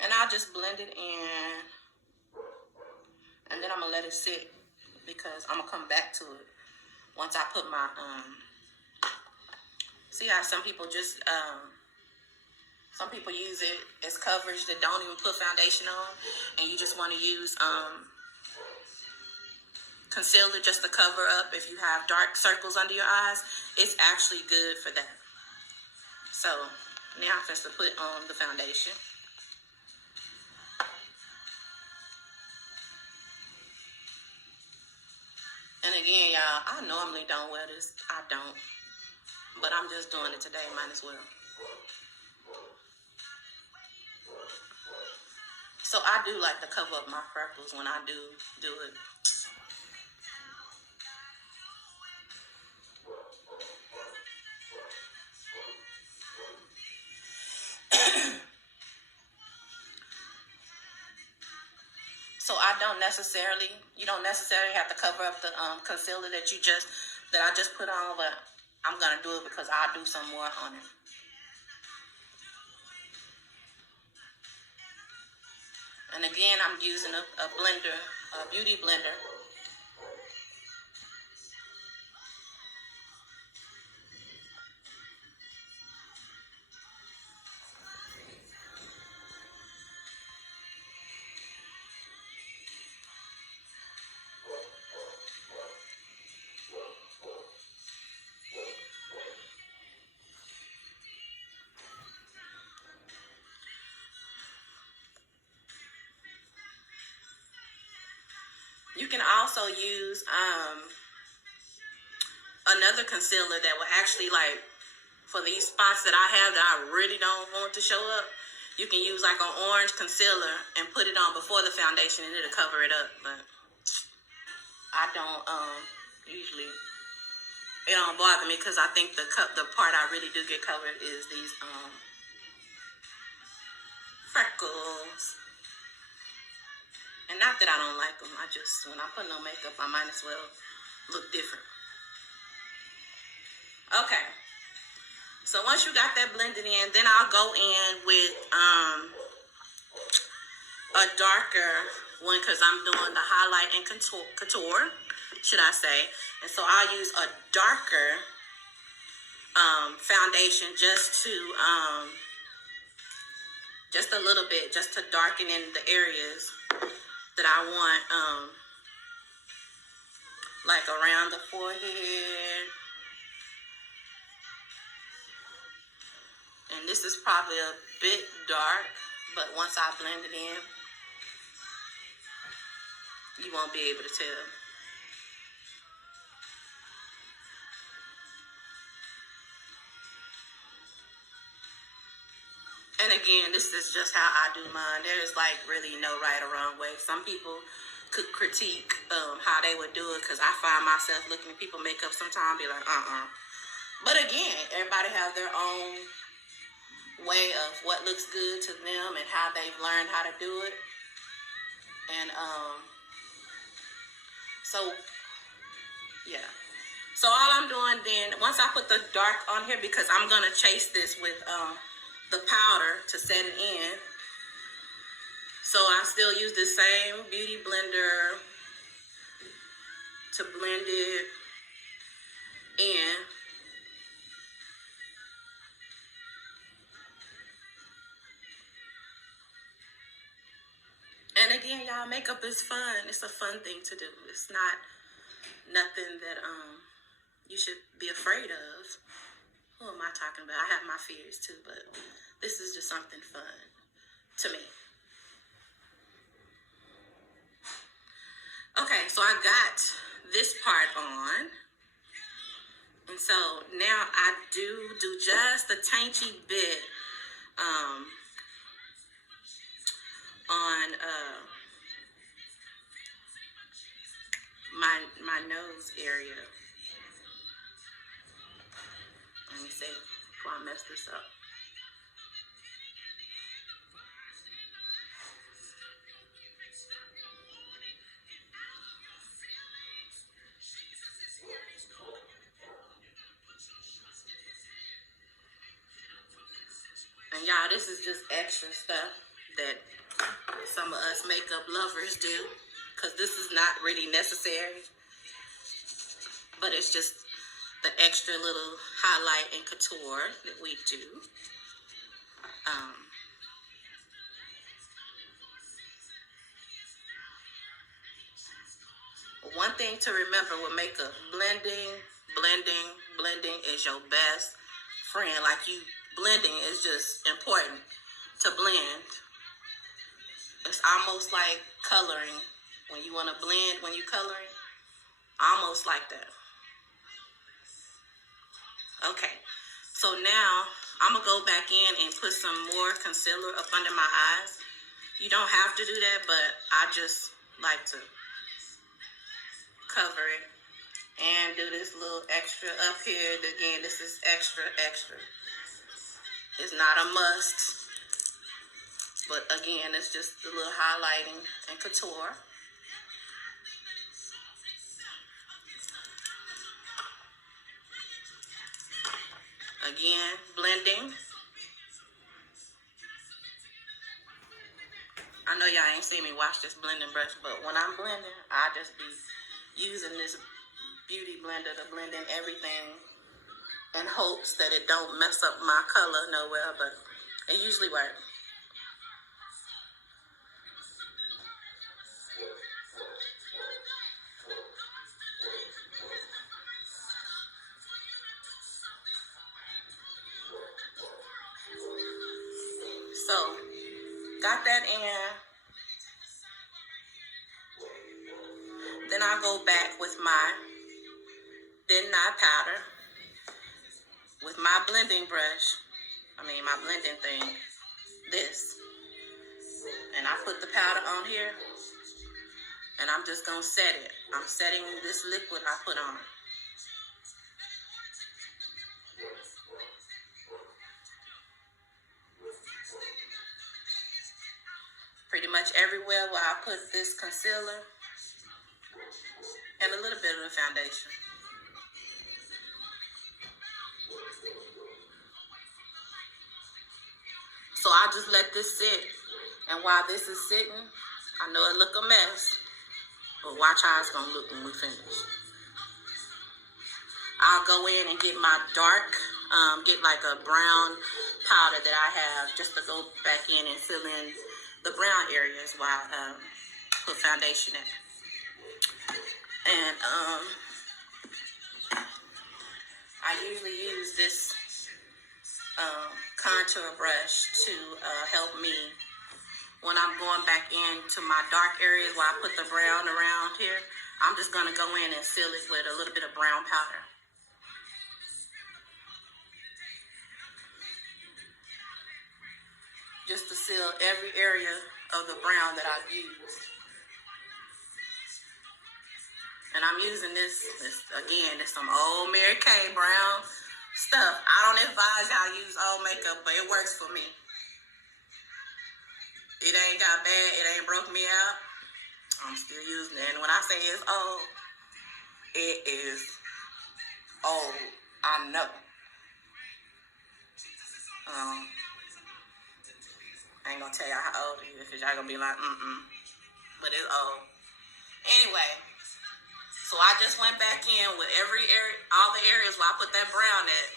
And I'll just blend it in, and then I'm gonna let it sit because I'm gonna come back to it once I put my see how some people just some people use it as coverage that don't even put foundation on, and you just want to use concealer just to cover up if you have dark circles under your eyes. It's actually good for that. So now I'm just to put on the foundation. And again, y'all, I normally don't wear this. I don't. But I'm just doing it today. Might as well. So I do like to cover up my freckles when I do it. So you don't necessarily have to cover up the concealer that I just put on, but I'm gonna do it because I'll do some more on it. And again, I'm using a blender, a beauty blender. You can also use another concealer that will actually, like, for these spots that I have that I really don't want to show up, you can use like an orange concealer and put it on before the foundation, and it'll cover it up. But I don't usually, it don't bother me because I think the part I really do get covered is these freckles. And not that I don't like them. I just, when I put no makeup, I might as well look different. Okay. So once you got that blended in, then I'll go in with a darker one because I'm doing the highlight and couture, should I say. And so I'll use a darker foundation just a little bit, just to darken in the areas that I want, like around the forehead. And this is probably a bit dark, but once I blend it in, you won't be able to tell. And again, this is just how I do mine. There's like really no right or wrong way. Some people could critique how they would do it, because I find myself looking at people makeup sometimes, be like, But again, everybody has their own way of what looks good to them and how they've learned how to do it. And so yeah. So all I'm doing then, once I put the dark on here, because I'm gonna chase this with the powder to set it in. So I still use the same beauty blender to blend it in. And again, y'all, makeup is fun. It's a fun thing to do. It's not nothing that you should be afraid of. Who am I talking about? I have my fears too, but this is just something fun to me. Okay, so I got this part on. And so now I do just a tiny bit on my nose area. Let me see before I mess this up. And y'all, this is just extra stuff that some of us makeup lovers do, because this is not really necessary, but it's just the extra little highlight and couture that we do. One thing to remember with makeup, blending is your best friend. Like blending is just important to blend. It's almost like coloring. When you want to blend, when you're coloring, almost like that. Okay, so now I'm going to go back in and put some more concealer up under my eyes. You don't have to do that, but I just like to cover it and do this little extra up here. Again, this is extra. It's not a must, but again, it's just a little highlighting and couture. Again, blending. I know y'all ain't seen me wash this blending brush, but when I'm blending, I just be using this beauty blender to blend in everything in hopes that it don't mess up my color nowhere, but it usually works. So, got that in. Then I'll go back with my thin eye powder with my blending brush. My blending thing. This. And I put the powder on here. And I'm just going to set it. I'm setting this liquid I put on. Pretty much everywhere where I put this concealer and a little bit of the foundation. So I just let this sit. And while this is sitting, I know it look a mess, but watch how it's going to look when we finish. I'll go in and get my dark, get like a brown powder that I have just to go back in and fill in the brown areas while I put foundation in. And I usually use this contour brush to help me when I'm going back into my dark areas where I put the brown around here. I'm just going to go in and fill it with a little bit of brown powder. Just to seal every area of the brown that I've used. And I'm using this again, it's some old Mary Kay brown stuff. I don't advise y'all use old makeup, but it works for me. It ain't got bad, it ain't broke me out. I'm still using it. And when I say it's old, it is old. I know. I ain't gonna tell y'all how old it is, because y'all gonna be like, but it's old. Anyway, so I just went back in with every area, all the areas where I put that brown at.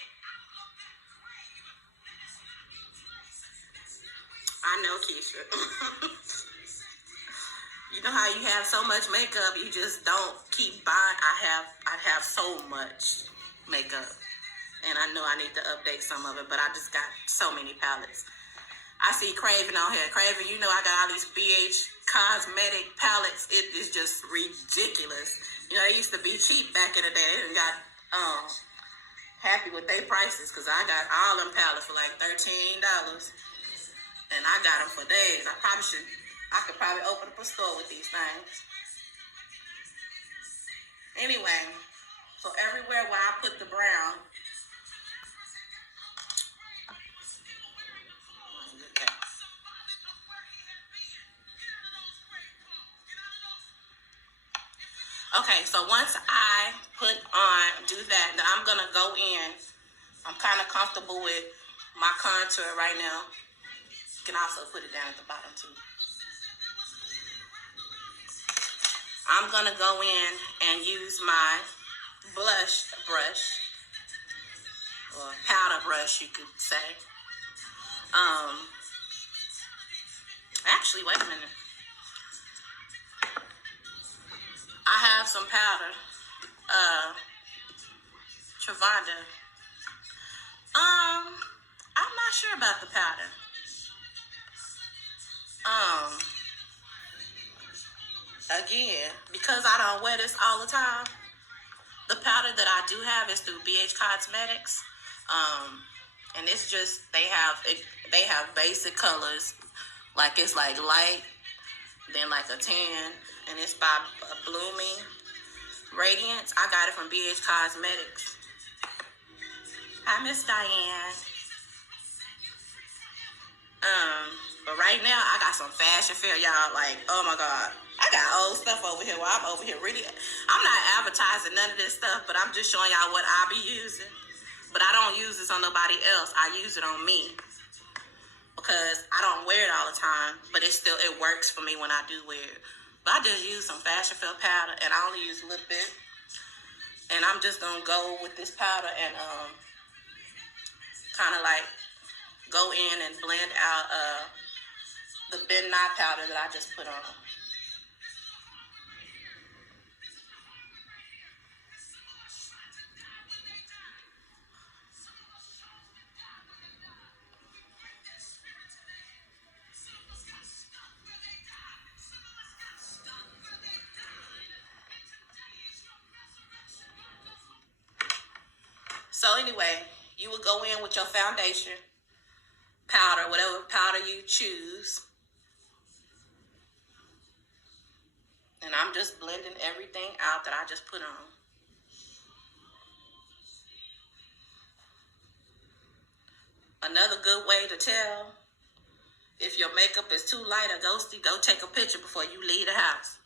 I know, Keisha. You know how you have so much makeup, you just don't keep buying. I have so much makeup, and I know I need to update some of it, but I just got so many palettes. I see Craven on here. Craven, you know I got all these BH cosmetic palettes. It is just ridiculous. You know, they used to be cheap back in the day. They got happy with their prices, because I got all them palettes for like $13. And I got them for days. I could probably open up a store with these things. Anyway, so everywhere where I put the brown, Okay, so once I do that, then I'm gonna go in. I'm kind of comfortable with my contour right now. You can also put it down at the bottom too. I'm gonna go in and use my blush brush, or powder brush, you could say. Actually, wait a minute. I have some powder. Travada. I'm not sure about the powder. Again, because I don't wear this all the time, the powder that I do have is through BH Cosmetics. And it's just, they have basic colors. Like, it's like light, then like a tan, and it's by Blooming Radiance. I got it from BH Cosmetics. Hi, Miss Diane. But right now, I got some fashion fair, y'all. Like, oh my God. I got old stuff over here while I'm over here really. I'm not advertising none of this stuff, but I'm just showing y'all what I be using. But I don't use this on nobody else. I use it on me. Because I don't wear it all the time, but it works for me when I do wear it. But I just use some fashion fair powder, and I only use a little bit. And I'm just going to go with this powder and kind of like go in and blend out the Ben Nye powder that I just put on. So anyway, you would go in with your foundation powder, whatever powder you choose. And I'm just blending everything out that I just put on. Another good way to tell if your makeup is too light or ghosty, go take a picture before you leave the house.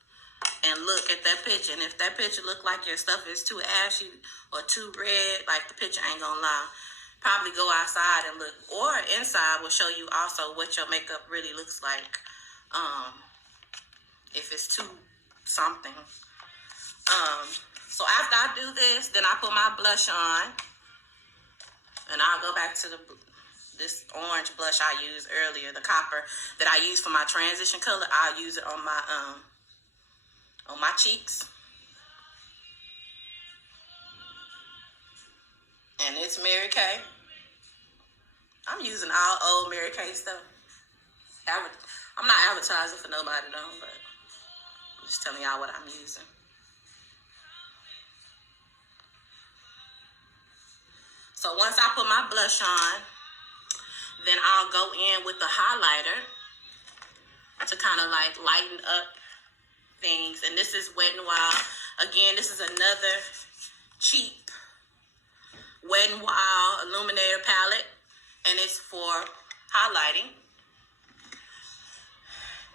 And look at that picture. And if that picture look like your stuff is too ashy or too red, like, the picture ain't gonna lie. Probably go outside and look. Or inside will show you also what your makeup really looks like. If it's too something. So after I do this, then I put my blush on. And I'll go back to this orange blush I used earlier, the copper that I used for my transition color. I'll use it on my cheeks. And it's Mary Kay. I'm using all old Mary Kay stuff. I'm not advertising for nobody though, but I'm just telling y'all what I'm using. So once I put my blush on, then I'll go in with the highlighter to kind of like lighten up things. And this is Wet n Wild. Again, this is another cheap Wet n Wild Illuminator palette, and it's for highlighting.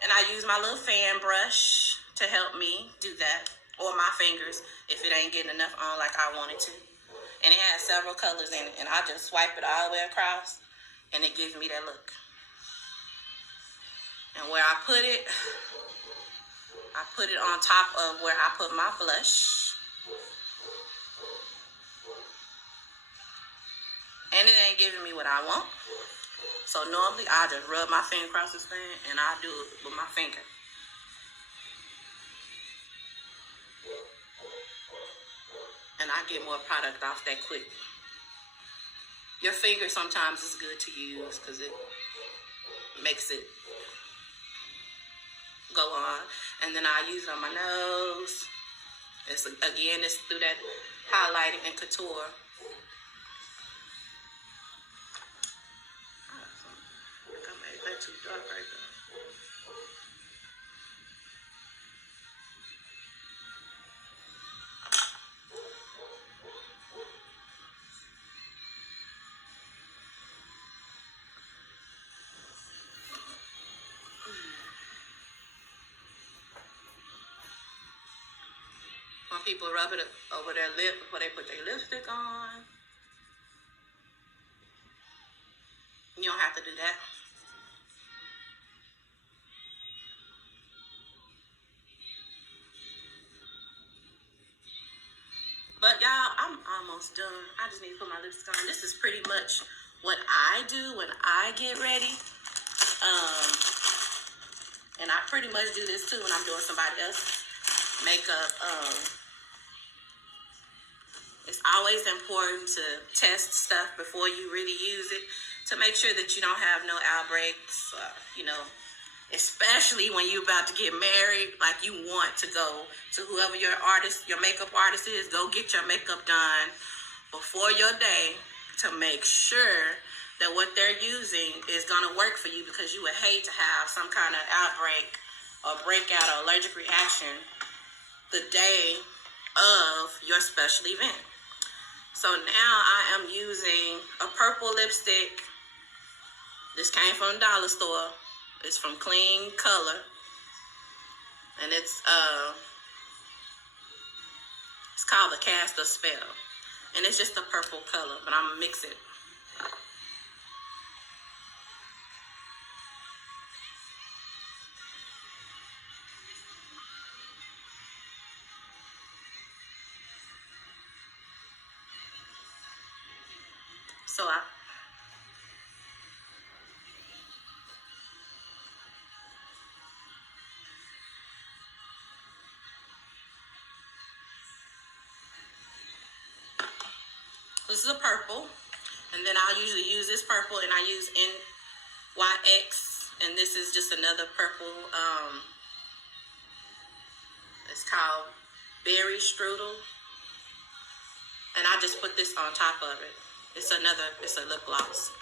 And I use my little fan brush to help me do that, or my fingers if it ain't getting enough on like I want it to. And it has several colors in it, and I just swipe it all the way across, and it gives me that look. And where I put it on top of where I put my blush. And it ain't giving me what I want. So normally I just rub my finger across this thing, and I do it with my finger. And I get more product off that quick. Your finger sometimes is good to use because it makes it go on. And then I use it on my nose. It's through that highlighting and couture. I think I made that too dark right there. people rub it over their lip before they put their lipstick on. You don't have to do that. But y'all, I'm almost done. I just need to put my lipstick on. This is pretty much what I do when I get ready. And I pretty much do this too when I'm doing somebody else's makeup. It's always important to test stuff before you really use it to make sure that you don't have no outbreaks, especially when you're about to get married. Like, you want to go to whoever your makeup artist is, go get your makeup done before your day to make sure that what they're using is going to work for you, because you would hate to have some kind of outbreak or breakout or allergic reaction the day of your special event. So now I am using a purple lipstick. This came from the dollar store. It's from Clean Color. And it's called the Cast a Spell. And it's just a purple color, but I'm going to mix it. This is a purple, and then I'll usually use this purple, and I use NYX, and this is just another purple. It's called Berry Strudel, and I just put this on top of it. It's a lip gloss.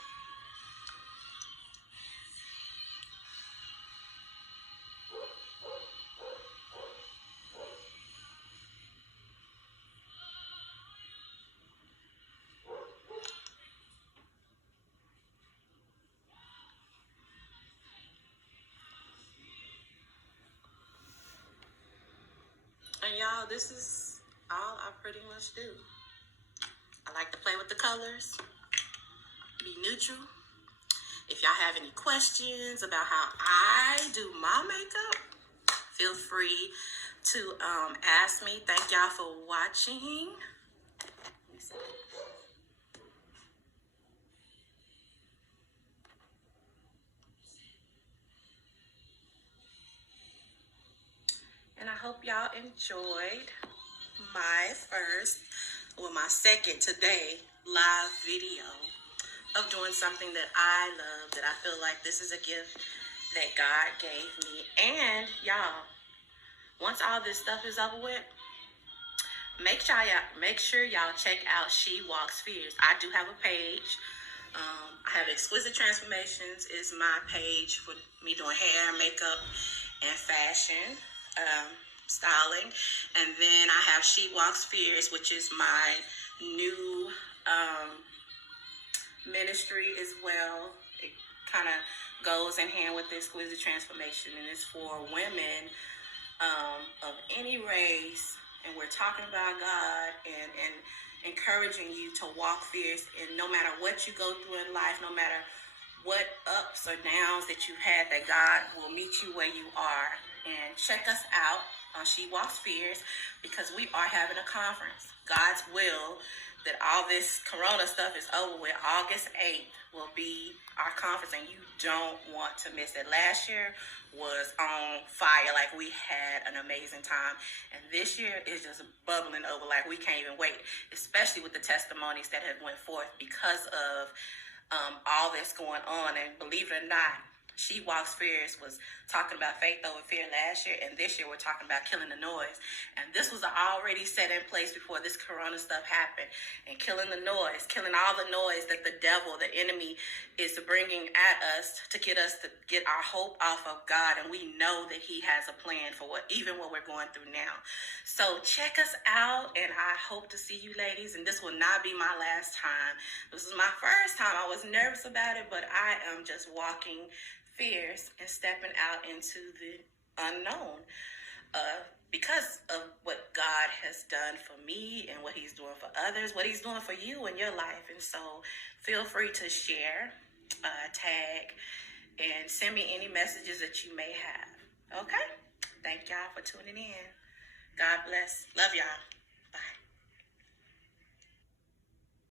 And y'all, this is all I pretty much do. I like to play with the colors, be neutral. If y'all have any questions about how I do my makeup, feel free to ask me. Thank y'all for watching. And I hope y'all enjoyed my second today live video of doing something that I love, that I feel like this is a gift that God gave me. And y'all, once all this stuff is over with, make sure y'all check out She Walks Fierce. I do have a page. I have Exquisite Transformations is my page for me doing hair, makeup, and fashion styling. And then I have She Walks Fierce, which is my new ministry as well. It kind of goes in hand with the Exquisite Transformation, and it's for women of any race, and we're talking about God and encouraging you to walk fierce, and no matter what you go through in life, no matter what ups or downs that you've had, that God will meet you where you are. And check us out on She Walks Fierce, because we are having a conference. God's will that all this corona stuff is over with. August 8th will be our conference, and you don't want to miss it. Last year was on fire. Like, we had an amazing time, and this year is just bubbling over. Like, we can't even wait, especially with the testimonies that have went forth because of all this going on. And believe it or not, She Walks Fierce was talking about faith over fear last year, and this year we're talking about killing the noise. And this was already set in place before this corona stuff happened. And killing the noise, killing all the noise that the devil, the enemy, is bringing at us to get our hope off of God. And we know that he has a plan for even what we're going through now. So check us out, and I hope to see you ladies. And this will not be my last time. This is my first time. I was nervous about it, but I am just walking fierce and stepping out into the unknown because of what God has done for me and what he's doing for others, what he's doing for you in your life. And so feel free to share, tag, and send me any messages that you may have. Okay? Thank y'all for tuning in. God bless. Love y'all.